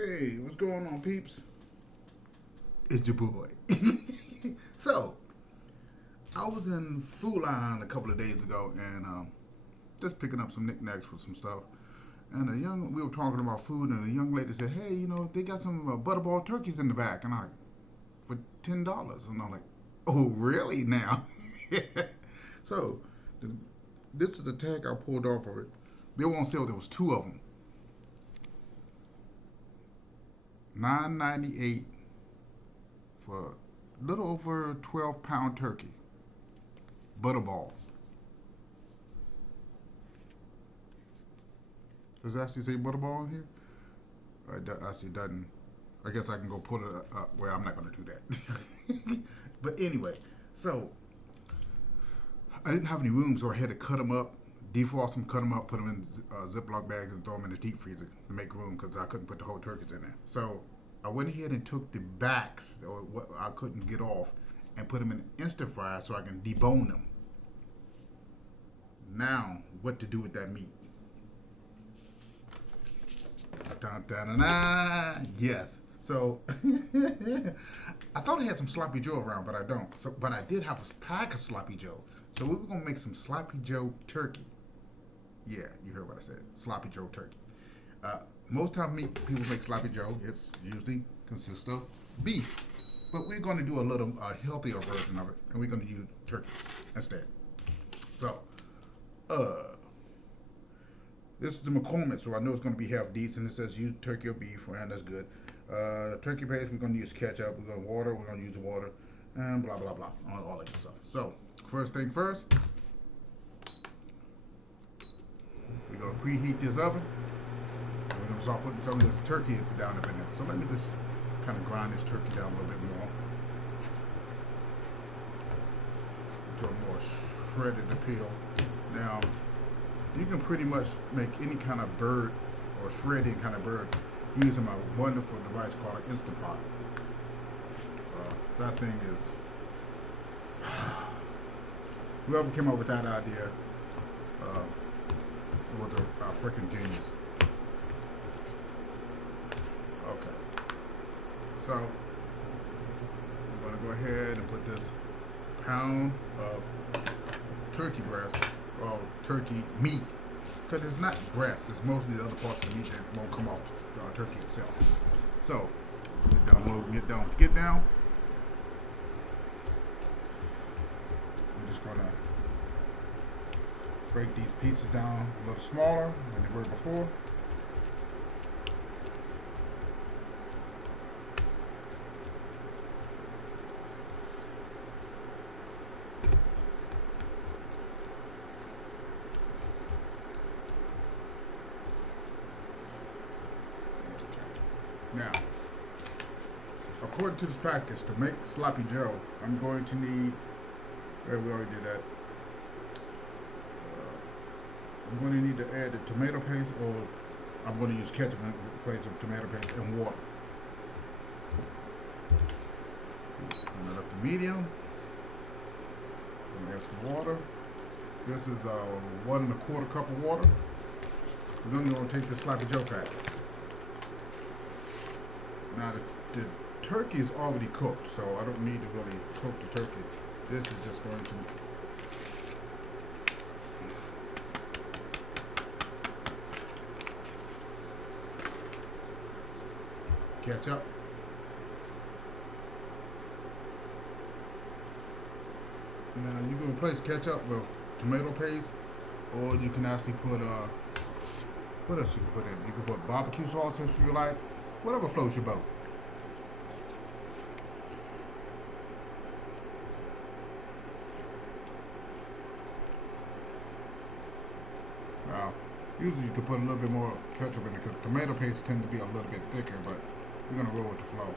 Hey, what's going on, peeps? It's your boy. So, I was in Food Line a couple of days ago and just picking up some knickknacks for some stuff. And we were talking about food, and a young lady said, "Hey, they got some butterball turkeys in the back," and I for $10, and I'm like, "Oh, really now?" So, th- this is the tag I pulled off of it. They were on sale. There was two of them, $9.98 for a little over 12-pound turkey, butterball. Does it actually say butterball in here? I see it doesn't. I guess I can go pull it up. Well, I'm not going to do that. But anyway, so I didn't have any room, so I had to cut them up, defrost them, cut them up, put them in Ziploc bags, and throw them in the deep freezer to make room because I couldn't put the whole turkeys in there. So I went ahead and took the backs, or what I couldn't get off, and put them in an instant fryer so I can debone them. Now, what to do with that meat? Dun, dun, dun, dun. Yes. So I thought I had some sloppy Joe around, but I don't. So, but I did have a pack of sloppy Joe. So we were gonna make some sloppy Joe turkey. Yeah, you heard what I said. Sloppy Joe turkey. Most time people make sloppy Joe. It's usually consists of beef, but we're gonna do a little healthier version of it, and we're gonna use turkey instead. So, uh, this is the McCormick, so I know it's going to be half decent. It says use turkey or beef, and that's good. Turkey paste, we're going to use ketchup. We're going to water. We're going to use the water, and blah blah blah, all that good stuff. So first thing first, we're going to preheat this oven. And we're going to start putting some of this turkey down up in there. So let me just kind of grind this turkey down a little bit more to a more shredded appeal. Now, you can pretty much make any kind of bird or shred any kind of bird using my wonderful device called an Instant Pot. That thing is, whoever came up with that idea was a freaking genius. Okay, so I'm going to go ahead and put this pound of turkey breast or turkey meat, because it's not breast, it's mostly the other parts of the meat that won't come off turkey itself. So let's get down low, get down. I'm just gonna break these pieces down a little smaller than they were before. Now, according to this package, to make sloppy Joe, I'm going to need. We already did that. I'm going to need to add the tomato paste, or I'm going to use ketchup in place of tomato paste and water. Turn that up to medium. I'm going to add some water. This is 1¼ cup of water. We're going to take the sloppy Joe pack. Now the turkey is already cooked, so I don't need to really cook the turkey. This is just going to ketchup. Now you can replace ketchup with tomato paste, or you can actually put what else you can put in? You can put barbecue sauce if you like, whatever floats your boat. Now, usually you can put a little bit more ketchup in it because tomato paste tend to be a little bit thicker, but we're gonna roll with the flow.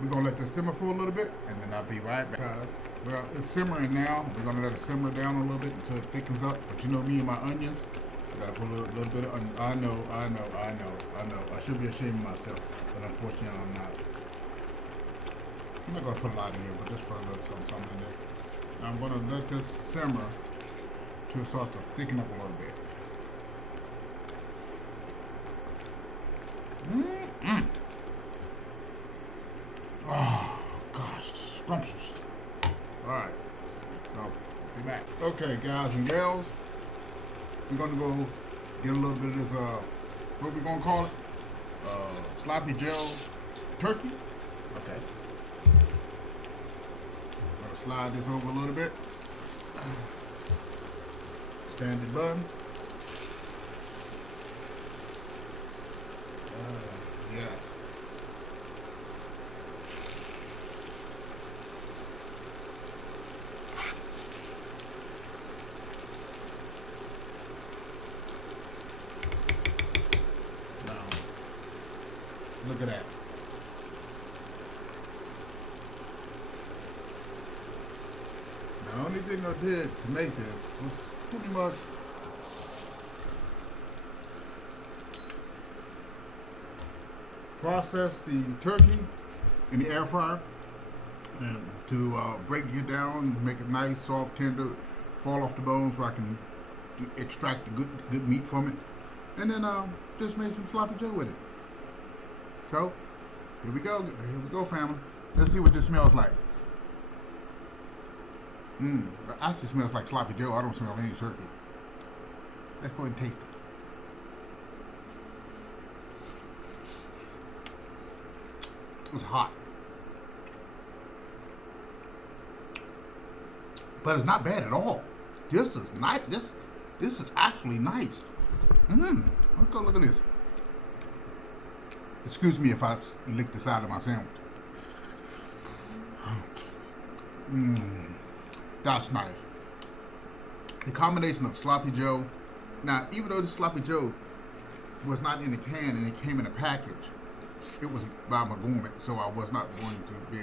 We're gonna let this simmer for a little bit, and then I'll be right back. Well, it's simmering now. We're gonna let it simmer down a little bit until it thickens up. But you know me and my onions, I gotta put a little bit of onion. I know. I should be ashamed of myself, but unfortunately I'm not. I'm not gonna put a lot in here, but just put a little something in there. Now I'm gonna let this simmer till it starts to thicken up a little bit. Oh gosh, scrumptious. All right, so be back. Okay, guys and gals, we're gonna go get a little bit of this. What we gonna call it? Sloppy Joe turkey. Okay. Gonna slide this over a little bit. Standard bun. Yes. Now, look at that. The only thing I did to make this was pretty much process the turkey in the air fryer and to break it down, make it nice, soft, tender, fall off the bones so I can extract the good meat from it. And then just made some sloppy joe with it. So, here we go, family. Let's see what this smells like. It actually smells like sloppy joe. I don't smell any turkey. Let's go ahead and taste it. It's hot, but it's not bad at all. This is nice. This is actually nice. Let's go look at this. Excuse me if I lick the side of my sandwich. That's nice. The combination of sloppy joe. Now, even though the sloppy joe was not in a can and it came in a package, it was by McGormick, so I was not going to be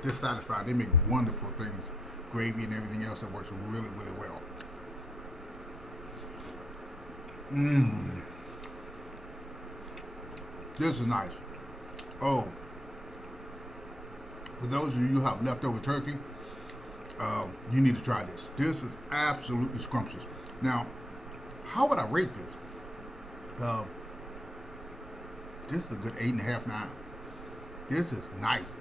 dissatisfied. They make wonderful things, gravy and everything else that works really, really well. This is nice. Oh, for those of you who have leftover turkey, you need to try this. This is absolutely scrumptious. Now, how would I rate this? This is a good 8.5, 9. This is nice.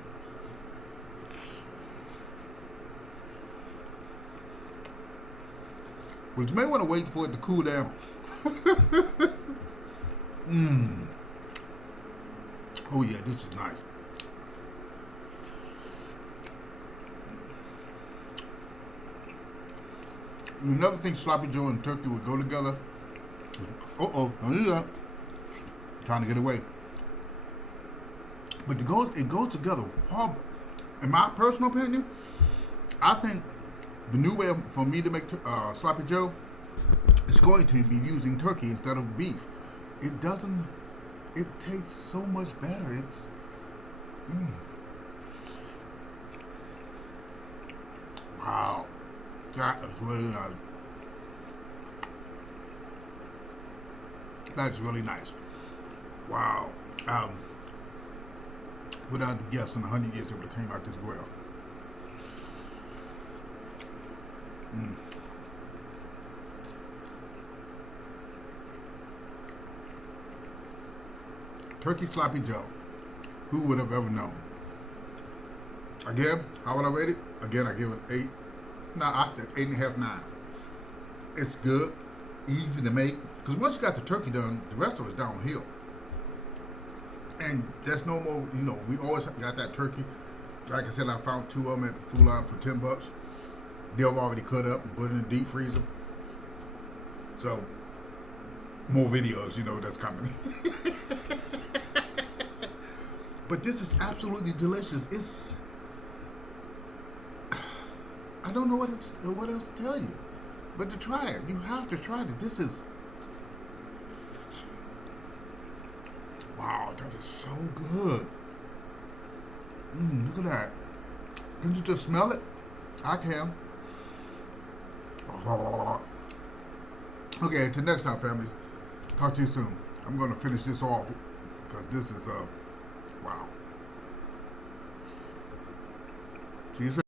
But you may want to wait for it to cool down. Oh yeah, this is nice. You never think sloppy joe and turkey would go together. Don't do that. Trying to get away. But it goes together. In my personal opinion, I think the new way for me to make sloppy joe is going to be using turkey instead of beef. It tastes so much better. It's wow, that is really nice. That's really nice. Wow. Without a guess, in 100 years, it would have came out this well. Turkey sloppy joe. Who would have ever known? Again, how would I rate it? Again, I give it 8. No, I said 8.5, 9. It's good, easy to make. Because once you got the turkey done, the rest of it's downhill. And there's no more, we always got that turkey. Like I said, I found 2 of them at Food Line for $10. They're already cut up and put in the deep freezer. So, more videos, that's coming. But this is absolutely delicious. I don't know what else to tell you. But to try it, you have to try it. This is, wow, that is so good. Look at that. Can you just smell it? I can. Okay, until next time, families. Talk to you soon. I'm going to finish this off because this is, wow. See you soon.